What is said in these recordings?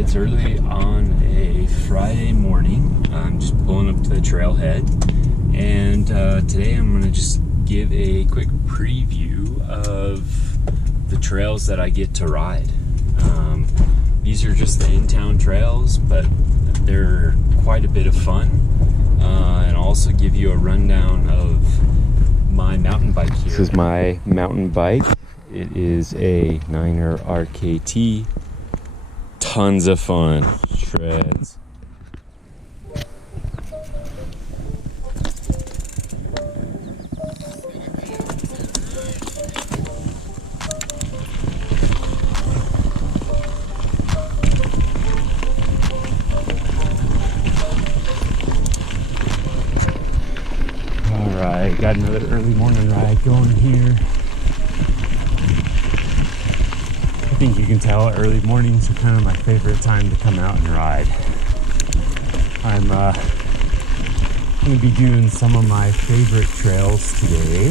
It's early on a Friday morning. I'm just pulling up to the trailhead, and today I'm going to just give a quick preview of the trails that I get to ride. These are just the in-town trails, but they're quite a bit of fun, and I'll also give you a rundown of my mountain bike here. This is my mountain bike. It is a Niner RKT. Tons of fun. Shreds. Alright, got another early morning ride going here. I think you can tell early mornings are kind of my favorite time to come out and ride. I'm going to be doing some of my favorite trails today,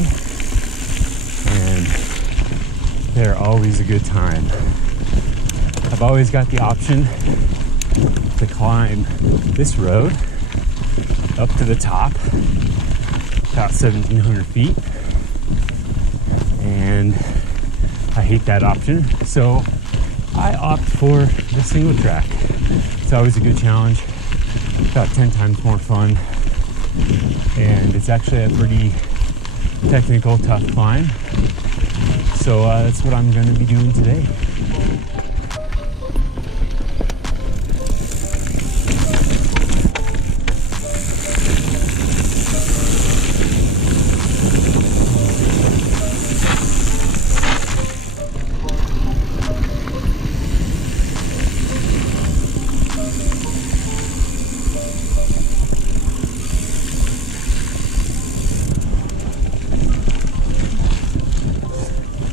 and they're always a good time. I've always got the option to climb this road up to the top, about 1,700 feet, and I hate that option, so I opt for the single track. It's always a good challenge, about 10 times more fun, and it's actually a pretty technical, tough climb. So that's what I'm going to be doing today.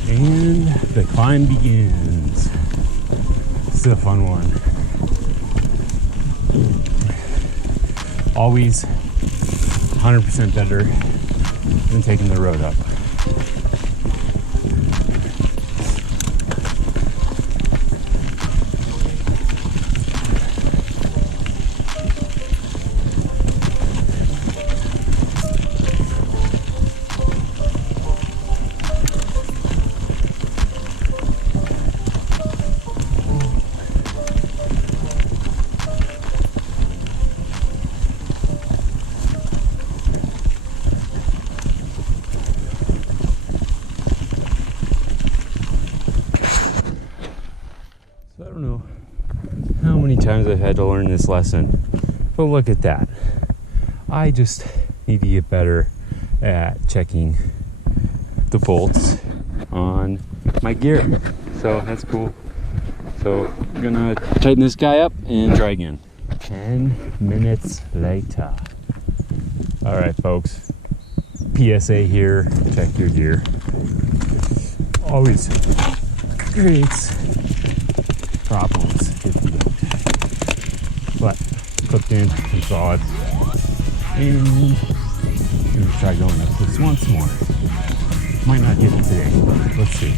And the climb begins. It's a fun one. Always 100% better than taking the road up. So I don't know how many times I've had to learn this lesson, but look at that. I just need to get better at checking the bolts on my gear. So that's cool. So I'm gonna tighten this guy up and try again. 10 minutes later. All right, folks. PSA here, check your gear. Always creates problems if you don't. But clipped in and solid. And I'm gonna try going up this once more. Might not get it today, but let's see.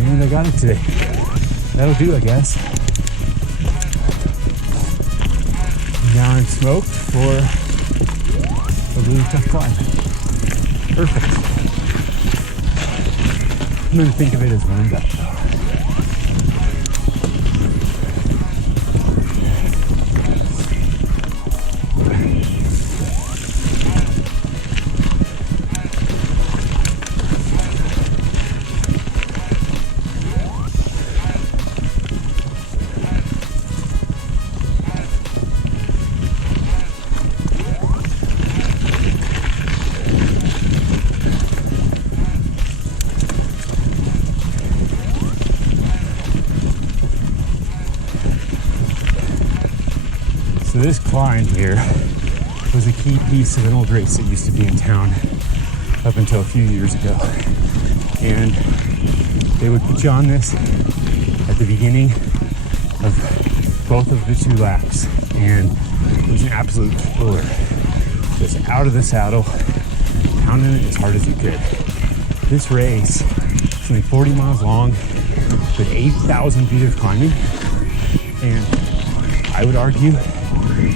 And I got it today. That'll do, I guess. Now I'm smoked for a really tough climb. Perfect. I'm gonna think of it as warmed up. So this climb here was a key piece of an old race that used to be in town up until a few years ago. And they would put you on this at the beginning of both of the 2 laps. And it was an absolute killer. Just out of the saddle, pounding it as hard as you could. This race is only 40 miles long with 8,000 feet of climbing. And I would argue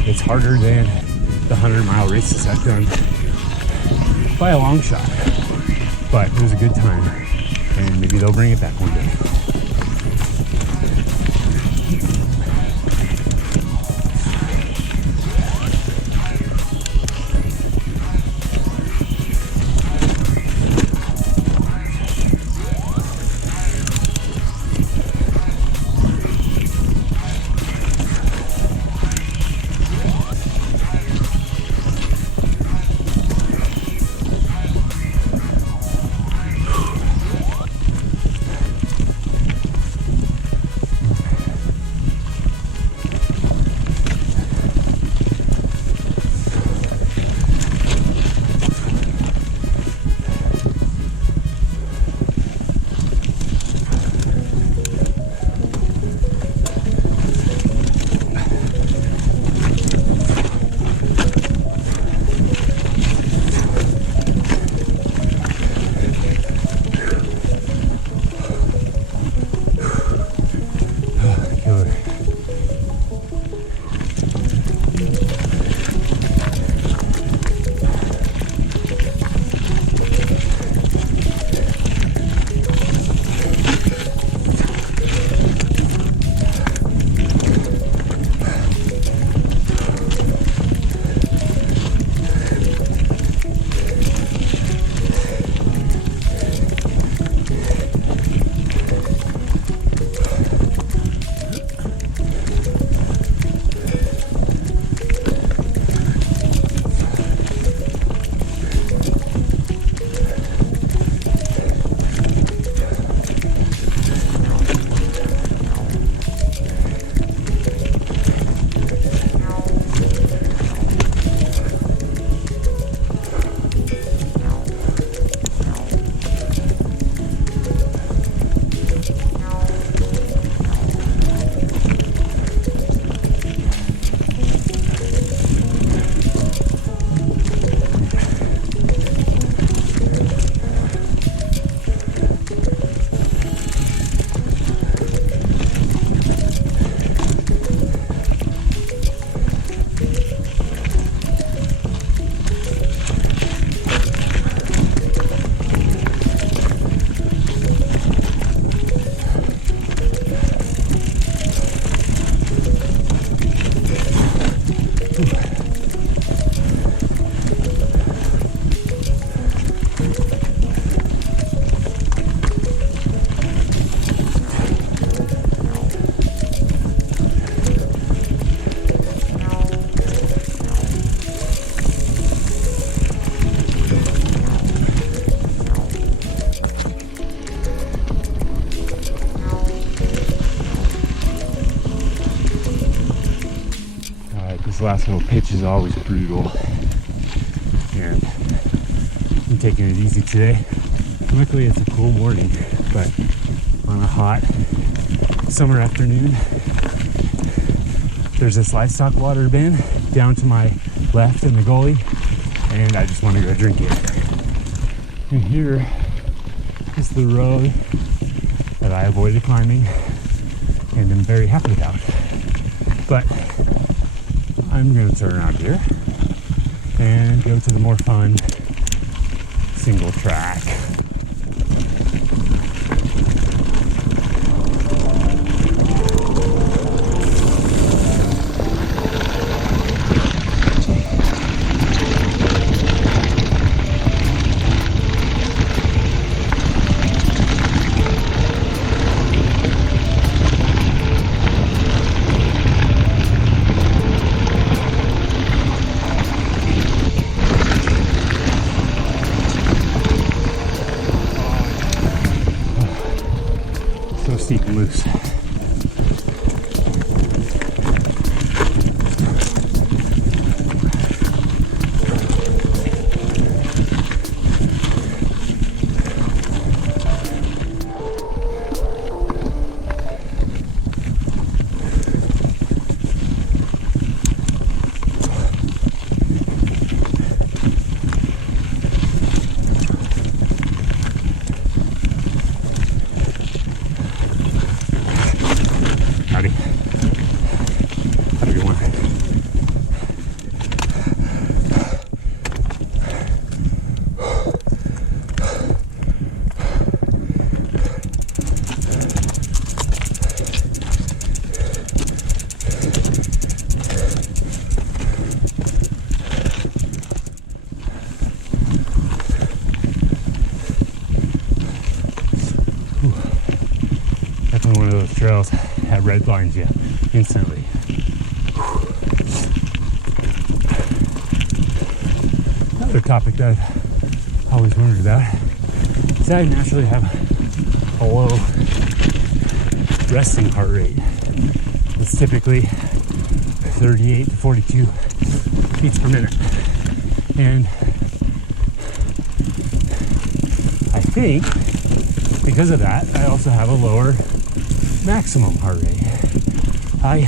it's harder than the 100-mile races I've done by a long shot. But it was a good time, and maybe they'll bring it back one day. Last little pitch is always brutal, and I'm taking it easy today. Luckily it's a cool morning, but on a hot summer afternoon there's this livestock water bin down to my left in the gully, and I just want to go drink it. And here is the road that I avoided climbing and am very happy about. But I'm going to turn around here and go to the more fun single track. Steep and loose. definitely one of those trails that red blinds you instantly. Another topic that I've always wondered about is I naturally have a low resting heart rate. It's typically 38 to 42 beats per minute. And I think because of that, I also have a lower maximum heart rate. I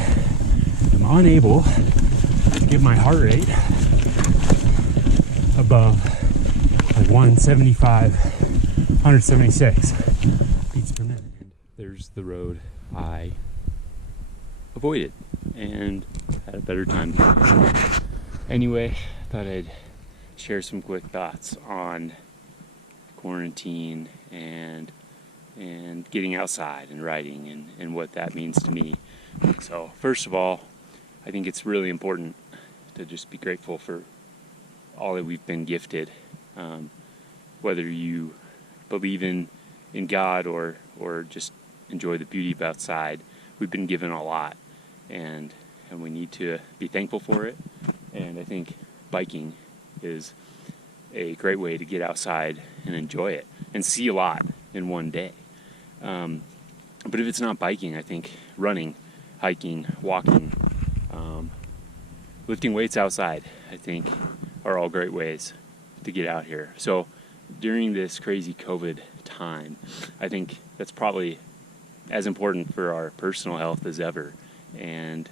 am unable to get my heart rate above like 175, 176 beats per minute. There's the road I avoided and had a better time. Anyway, thought I'd share some quick thoughts on quarantine and getting outside and riding and what that means to me. So first of all, I think it's really important to just be grateful for all that we've been gifted. Whether you believe in God or just enjoy the beauty of outside, we've been given a lot, and we need to be thankful for it. And I think biking is a great way to get outside and enjoy it and see a lot in one day. But if it's not biking, I think running, hiking, walking, lifting weights outside, I think are all great ways to get out here. So during this crazy COVID time, I think that's probably as important for our personal health as ever. And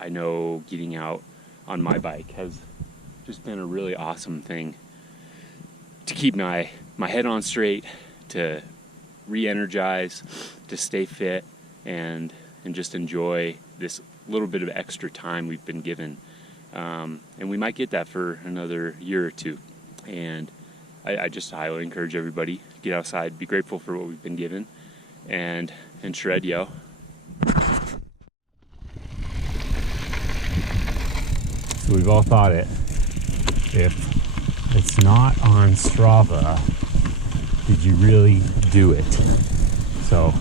I know getting out on my bike has just been a really awesome thing to keep my head on straight, to re-energize, to stay fit, and just enjoy this little bit of extra time we've been given. And we might get that for another year or two. And I just highly encourage everybody to get outside, be grateful for what we've been given, and shred, yo. So we've all thought it. If it's not on Strava, did you really do it? So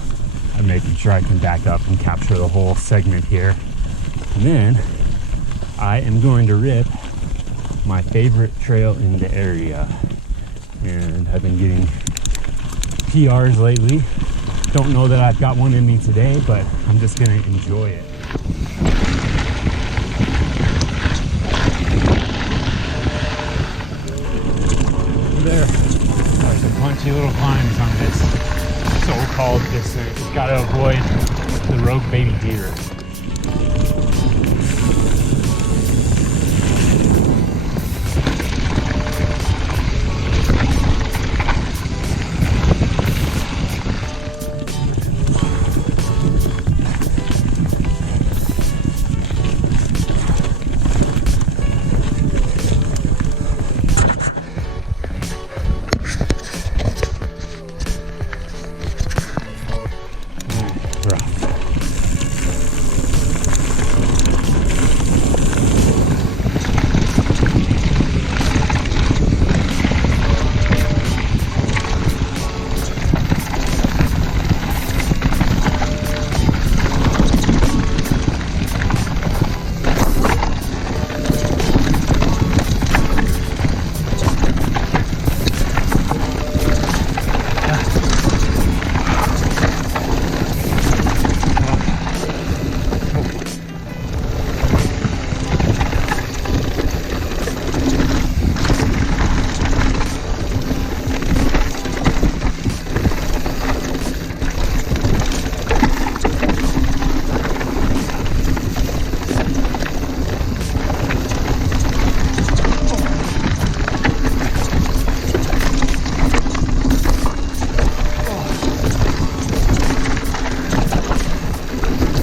I'm making sure I can back up and capture the whole segment here. And then I am going to rip my favorite trail in the area. And I've been getting PRs lately. Don't know that I've got one in me today, but I'm just gonna enjoy it. There's a punchy little climbs on this so-called distance. It's got to avoid the rogue baby deer.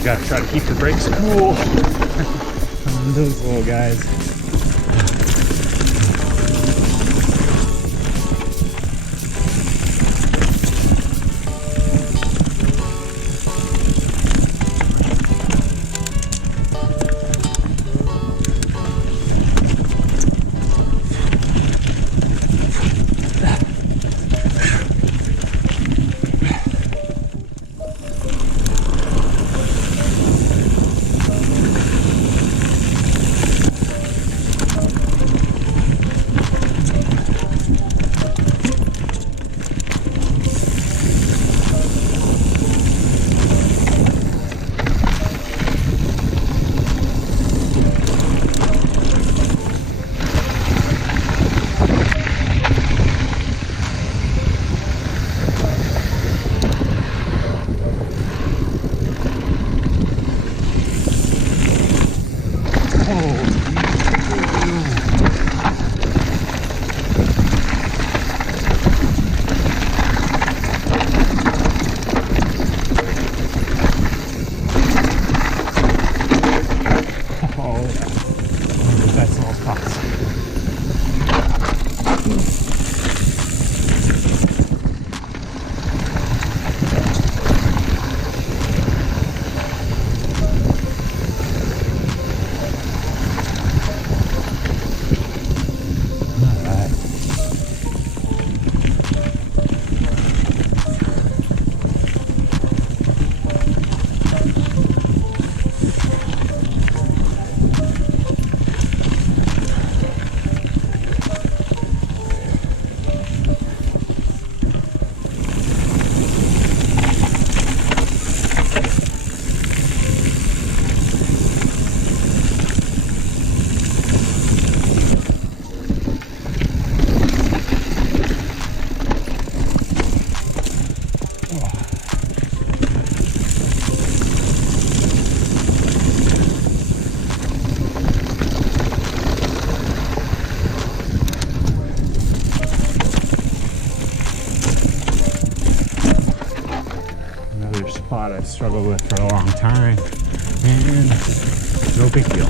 Gotta try to keep the brakes cool on those little guys. spot I've struggled with for a long time, and no big deal.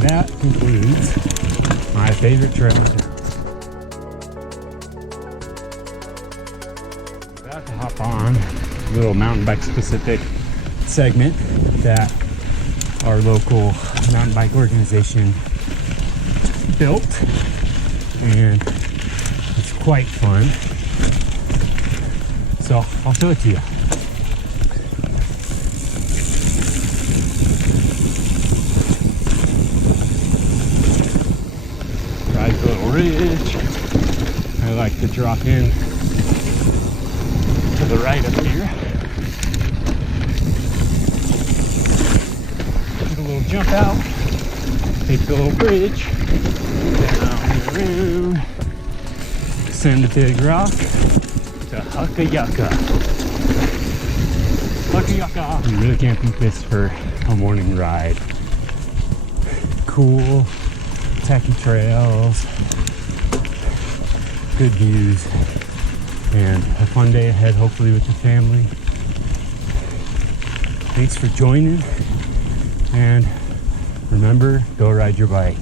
That concludes my favorite trail in town. About to hop on a little mountain bike specific segment that our local mountain bike organization built, and it's quite fun. So I'll show it to you. Nice little ridge. I like to drop in to the right up here. Take a little jump out. Take the little bridge. Down and around. Send a big rock to Haka-Yaka. Haka-Yaka. You really can't beat this for a morning ride. Cool. Tacky trails, good views, and a fun day ahead, hopefully with the family. Thanks for joining, and remember, go ride your bike.